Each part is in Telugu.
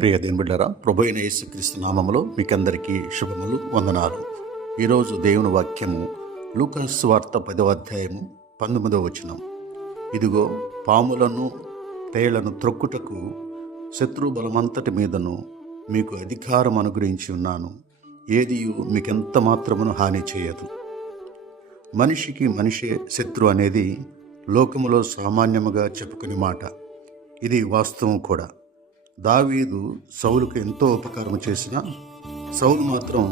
ప్రియ దేవుని బిడ్డలారా, ప్రభు అయిన యేసుక్రీస్తు నామములో మీకందరికీ శుభములు, వందనాలు. ఈరోజు దేవుని వాక్యము లూకాసు సువార్త 10వ అధ్యాయము 19వ వచనం. ఇదిగో, పాములను తేళ్లను త్రొక్కుటకు శత్రు బలమంతటి మీదను మీకు అధికారం అనుగ్రహించి ఉన్నాను. ఏదియు మీకెంత మాత్రమును హాని చేయదు. మనిషికి మనిషే శత్రు అనేది లోకములో సామాన్యముగా చెప్పుకునే మాట. ఇది వాస్తవం కూడా. దావీదు సౌలుకు ఎంతో ఉపకారం చేసినా సౌలు మాత్రం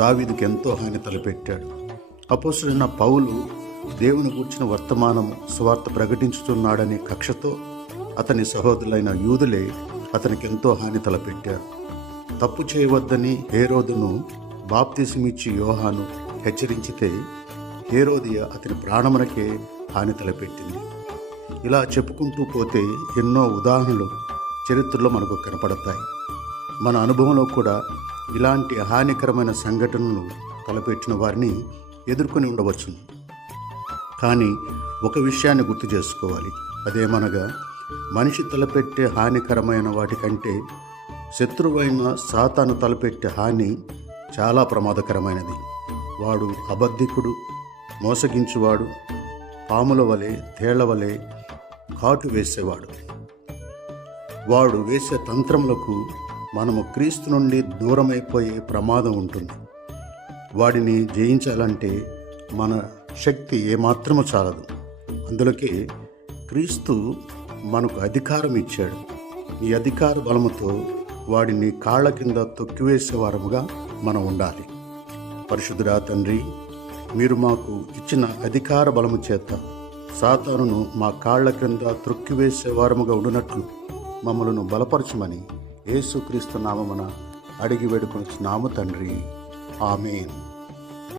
దావీదుకు ఎంతో హాని తలపెట్టాడు. అపోస్తలుడైన పౌలు దేవుని గూర్చిన వర్తమానము సువార్త ప్రకటించుతున్నాడనే కక్షతో అతని సహోదరులైన యూదులే అతనికి ఎంతో హాని తలపెట్టారు. తప్పు చేయవద్దని హేరోదును బాప్తిసమిచ్చి యోహాను హెచ్చరించితే హేరోదియ అతని ప్రాణమునకే హాని తలపెట్టింది. ఇలా చెప్పుకుంటూ పోతే ఎన్నో ఉదాహరణలు చరిత్రలో మనకు కనపడతాయి. మన అనుభవంలో కూడా ఇలాంటి హానికరమైన సంఘటనలు తలపెట్టిన వారిని ఎదుర్కొని ఉండవచ్చు. కానీ ఒక విషయాన్ని గుర్తు చేసుకోవాలి. అదేమనగా, మనిషి తలపెట్టే హానికరమైన వాటికంటే శత్రువైన సాతాను తలపెట్టే హాని చాలా ప్రమాదకరమైనది. వాడు అబద్ధికుడు, మోసగించువాడు, పాముల వలె తేళ్ల వలె కాటు వేసేవాడు. వాడు వేసే తంత్రములకు మనము క్రీస్తు నుండి దూరమైపోయే ప్రమాదం ఉంటుంది. వాడిని జయించాలంటే మన శక్తి ఏమాత్రము చాలదు. అందులోకే క్రీస్తు మనకు అధికారం ఇచ్చాడు. ఈ అధికార బలముతో వాడిని కాళ్ళ కింద తొక్కివేసే వారముగా మనం ఉండాలి. పరిశుద్ధుడా తండ్రి, మీరు మాకు ఇచ్చిన అధికార బలము చేత సాతానును మా కాళ్ళ కింద త్రొక్కివేసే వారముగా ఉండునట్లు మమ్మలను బలపరచమని యేసుక్రీస్తు నామమున అడిగి వేడుకొనుచున్నాము తండ్రి. ఆమేన్.